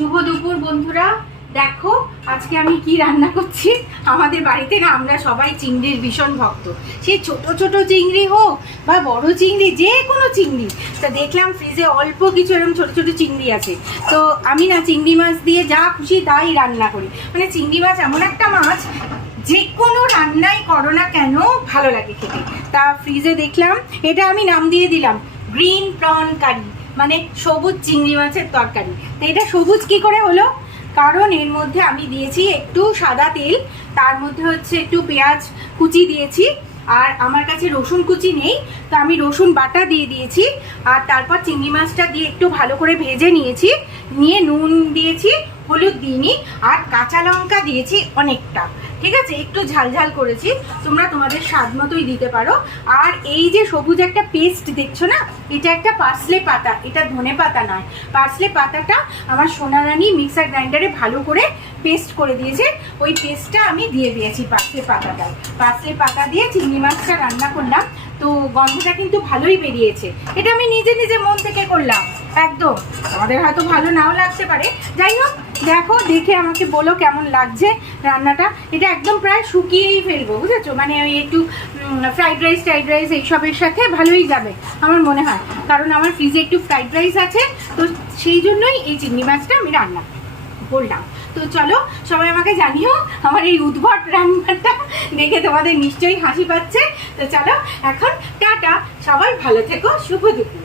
শুভ দুপুর বন্ধুরা। দেখো আজকে আমি কি রান্না করছি। আমাদের বাড়িতে না আমরা সবাই চিংড়ির ভীষণ ভক্ত, সে ছোট ছোট চিংড়ি হোক বা বড় চিংড়ি, যে কোনো চিংড়ি। তা দেখলাম ফ্রিজে অল্প কিছু এরকম ছোট ছোট চিংড়ি আছে, তো আমি না চিংড়ি মাছ দিয়ে যা খুশি তাই রান্না করি। মানে চিংড়ি মাছ এমন একটা মাছ, যে কোনো রান্নাই করো না কেন ভালো লাগে খেতে। তা ফ্রিজে দেখলাম, এটা আমি নাম দিয়ে দিলাম গ্রিন প্রন কারি, মানে সবুজ চিংড়ি মাছের তরকারি। তো এটা সবুজ কি করে হলো, কারণ এর মধ্যে আমি দিয়েছি একটু সাদা তেল, তার মধ্যে হচ্ছে একটু পেঁয়াজ কুচি দিয়েছি, আর আমার কাছে রসুন কুচি নেই, তো আমি রসুন বাটা দিয়ে দিয়েছি। আর তারপর চিংড়ি মাছটা দিয়ে একটু ভালো করে ভেজে নিয়েছি, নিয়ে নুন দিয়েছি, হলুদ দিইনি, আর কাঁচা লঙ্কা দিয়েছি অনেকটা। ঠিক আছে, একটু ঝাল ঝাল করেছি, তোমরা তোমাদের স্বাদ মতোই দিতে পারো। আর এই যে সবুজ একটা পেস্ট দেখছো না, এটা একটা পার্সলে পাতা, এটা ধনে পাতা নয়। পার্সলে পাতাটা আমার সোনারানী মিক্সার গ্রাইন্ডারে ভালো করে পেস্ট করে দিয়েছে, ওই পেস্টটা আমি দিয়ে দিয়েছি পার্সলে পাতাটায়। পার্সলে পাতা দিয়ে চিংড়ি মাছটা রান্না করলাম, তো গন্ধটা কিন্তু ভালোই বেরিয়েছে। এটা আমি নিজে নিজে মন থেকে করলাম একদম, আমাদের হয়তো ভালো নাও লাগতে পারে। যাই হোক, দেখো দেখে আমাকে বলো কেমন লাগছে রান্নাটা। এটা একদম প্রায় শুকিয়েই ফেলবো, বুঝেছো, মানে ওই একটু ফ্রাইড রাইস এইসবের সাথে ভালোই যাবে আমার মনে হয়, কারণ আমার ফ্রিজে একটু ফ্রাইড রাইস আছে, তো সেই জন্যই এই চিংড়ি মাছটা আমি রান্না করলাম। তো চলো সবাই আমাকে জানিও আমার এই উদ্ভট রান্নাটা দেখে তোমাদের নিশ্চয়ই হাসি পাচ্ছে। তো চলো এখন টাটা, সবাই ভালো থেকো, শুভ দুপুর।